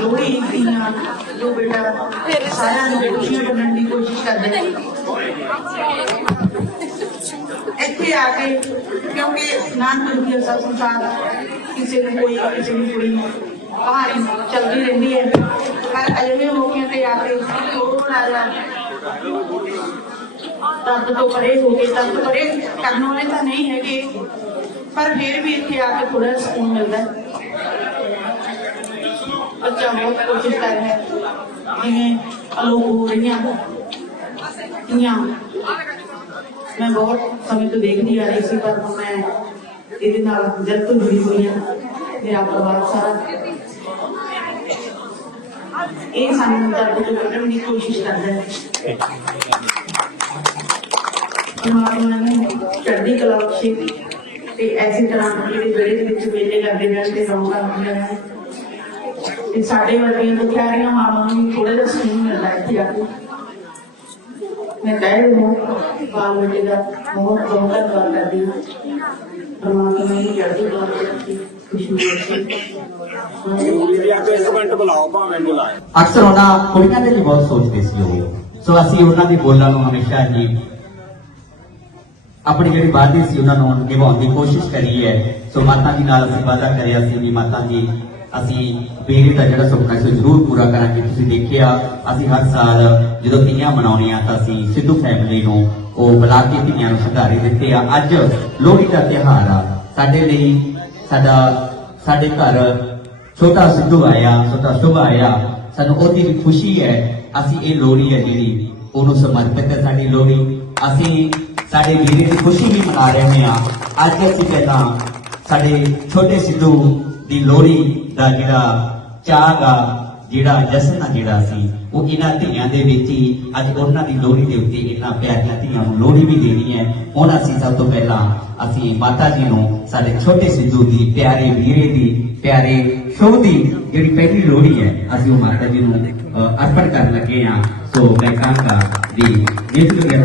ਲੋਹੜੀ ਦੀਆਂ ਜੋ ਬੇਟਾ ਸਾਰਿਆਂ ਨੂੰ ਖੁਸ਼ੀਆਂ ਵੰਡਣ ਦੀ ਕੋਸ਼ਿਸ਼ ਕਰਦੇ ਨੇ ਇੱਥੇ ਆ ਕੇ ਕਿਉਂਕਿ ਨਾਨਕ ਦੀ ਅਸਲ ਸੰਸਾਰ ਕਿਸੇ ਨੂੰ ਕੋਈ ਕਿਸੇ ਨੂੰ ਕੋਈ ਕਹਾਣੀ ਚੱਲਦੀ ਰਹਿੰਦੀ ਹੈ ਪਰ ਅਜਿਹੇ ਮੌਕਿਆਂ ਤੇ ਆ ਕੇ ਥੋੜਾ ਜਿਹਾ ਦਰਦ ਤੋਂ ਪਰੇ ਹੋ ਕੇ ਦਰਦ ਪਰੇ ਕਰਨ ਵਾਲੇ ਤਾਂ ਨਹੀਂ ਹੈਗੇ ਪਰ ਫਿਰ ਵੀ ਇੱਥੇ ਆ ਕੇ ਥੋੜਾ ਸਕੂਨ ਮਿਲਦਾ ਹੈ ਬੱਚਾ ਬਹੁਤ ਕੋਸ਼ਿਸ਼ ਕਰ ਰਿਹਾ ਹੈ। ਜਿਵੇਂ ਅਲੋਕ ਹੋ ਰਹੀਆਂ ਧੀਆਂ, ਮੈਂ ਬਹੁਤ ਸਮੇਂ ਤੋਂ ਦੇਖਦੀ ਆ ਰਹੀ ਸੀ, ਪਰ ਮੈਂ ਇਹਦੇ ਨਾਲ ਦਿਲ ਤੋਂ ਜੁੜੀ ਹੋਈ ਹਾਂ। ਮੇਰਾ ਪਰਿਵਾਰ ਸਾਰਾ ਇਹ ਸਾਨੂੰ ਦਰਦ ਤੋਂ ਕੱਢਣ ਦੀ ਕੋਸ਼ਿਸ਼ ਕਰਦਾ ਹੈ। ਪਰਮਾਤਮਾ ਨੇ ਚੜ੍ਹਦੀ ਕਲਾ ਬਖਸ਼ੀ ਤੇ ਐਸੀ ਤਰ੍ਹਾਂ ਜਿਹੜੇ ਵਿੱਚ ਵੇਲੇ ਲੱਗਦੇ ਰਹਿਣ ਤੇ ਰੌਣਕਾਂ ਹੁੰਦੀਆਂ ਰਹਿਣ। ਤੇ ਸਾਡੇ ਵਰਗੀਆਂ ਦੁਖਿਆਰੀਆਂ ਮਾਵਾਂ ਨੂੰ ਥੋੜਾ ਜਿਹਾ ਸਕੂਨ ਮਿਲਦਾ ਇੱਥੇ ਆ ਕੇ। ਮੈਂ ਕਹਿ ਰਹੀ ਹਾਂ, ਬਾਲ ਬੇਟੇ ਦਾ ਬਹੁਤ ਬਹੁਤ ਧੰਨਵਾਦ ਕਰਦੀ ਹਾਂ। ਪਰਮਾਤਮਾ ਨੇ ਚੜ੍ਹਦੀ ਕਲਾ ਬਖਸ਼ੀ ਅਕਸਰ ਉਹਨਾਂ ਕੁੜੀਆਂ ਦੇ ਲਈ ਬਹੁਤ ਸੋਚਦੇ ਸੀ ਉਹ। ਸੋ ਅਸੀਂ ਉਹਨਾਂ ਦੇ ਬੋਲਾਂ ਨੂੰ ਹਮੇਸ਼ਾ ਹੀ ਆਪਣੀ ਜਿਹੜੀ ਬਾਦੀ ਸੀ, ਉਹਨਾਂ ਨੂੰ ਨਿਭਾਉਣ ਦੀ ਕੋਸ਼ਿਸ਼ ਕਰੀ ਹੈ। ਸੋ ਮਾਤਾ ਜੀ ਨਾਲ ਅਸੀਂ ਵਾਅਦਾ ਕਰਿਆ ਸੀ ਵੀ ਮਾਤਾ ਜੀ ਅਸੀਂ ਬੇਰੇ ਦਾ ਜਿਹੜਾ ਸੁਪਨਾ ਸੀ ਉਹ ਜ਼ਰੂਰ ਪੂਰਾ ਕਰਾਂਗੇ। ਤੁਸੀਂ ਦੇਖਿਆ, ਅਸੀਂ ਹਰ ਸਾਲ ਜਦੋਂ ਤੀਆਂ ਮਨਾਉਣੀਆਂ ਤਾਂ ਅਸੀਂ ਸਿੱਧੂ ਫੈਮਿਲੀ ਨੂੰ ਉਹ ਬੁਲਾ ਕੇ ਤੀਆਂ ਨੂੰ ਸ਼ਰਧਾਰੇ ਦਿੱਤੇ ਆ। ਅੱਜ ਲੋਹੜੀ ਦਾ ਤਿਉਹਾਰ ਆ। ਸਾਡੇ ਲਈ ਸਾਡਾ, ਸਾਡੇ ਘਰ ਛੋਟਾ ਸਿੱਧੂ ਆਇਆ, ਛੋਟਾ ਸ਼ੁਭ ਆਇਆ। ਸਾਨੂੰ ਉਹਦੀ ਵੀ ਖੁਸ਼ੀ ਹੈ, ਅਸੀਂ ਇਹ ਲੋਹੜੀ ਹੈ ਜਿਹੜੀ ਉਹਨੂੰ ਸਮਰਪਿਤ ਹੈ ਸਾਡੀ ਲੋਹੜੀ। ਅਸੀਂ ਸਾਡੇ ਵੀਰੇ ਦੀ ਖੁਸ਼ੀ ਵੀ ਮਨਾ ਰਹੇ ਹਾਂ। ਅੱਜ ਅਸੀਂ ਪਹਿਲਾਂ ਸਾਡੇ ਛੋਟੇ ਸਿੱਧੂ ਦੀ ਲੋਹੜੀ ਦਾ ਜਿਹੜਾ ਚਾਹ ਜਿਹੜਾ ਜਸ਼ਨ ਆ ਜਿਹੜਾ ਸੀ, ਉਹ ਇਹਨਾਂ ਧੀਆਂ ਦੇ ਵਿੱਚ ਹੀ, ਅੱਜ ਉਹਨਾਂ ਦੀ ਲੋਹੜੀ ਦੇ ਉੱਤੇ ਇਹਨਾਂ ਪਿਆਰੀਆਂ ਧੀਆਂ ਨੂੰ ਲੋਹੜੀ ਵੀ ਦੇਣੀ ਹੈ। ਹੁਣ ਅਸੀਂ ਸਭ ਤੋਂ ਪਹਿਲਾਂ ਅਸੀਂ ਮਾਤਾ ਜੀ ਨੂੰ, ਸਾਡੇ ਛੋਟੇ ਸਿੱਧੂ ਦੀ, ਪਿਆਰੇ ਵੀਰੇ ਦੀ, ਪਿਆਰੇ ਸ਼ੋਭ ਦੀ ਜਿਹੜੀ ਪਹਿਲੀ ਲੋਹੜੀ ਹੈ, ਅਸੀਂ ਉਹ ਮਾਤਾ ਜੀ ਨੂੰ ਅਰਪਣ ਕਰਨ ਲੱਗੇ ਹਾਂ। ਸੋ ਮੈਂ ਕਹਾਂਗਾ ਵੀ ਜਿਸ ਨੂੰ ਵੀ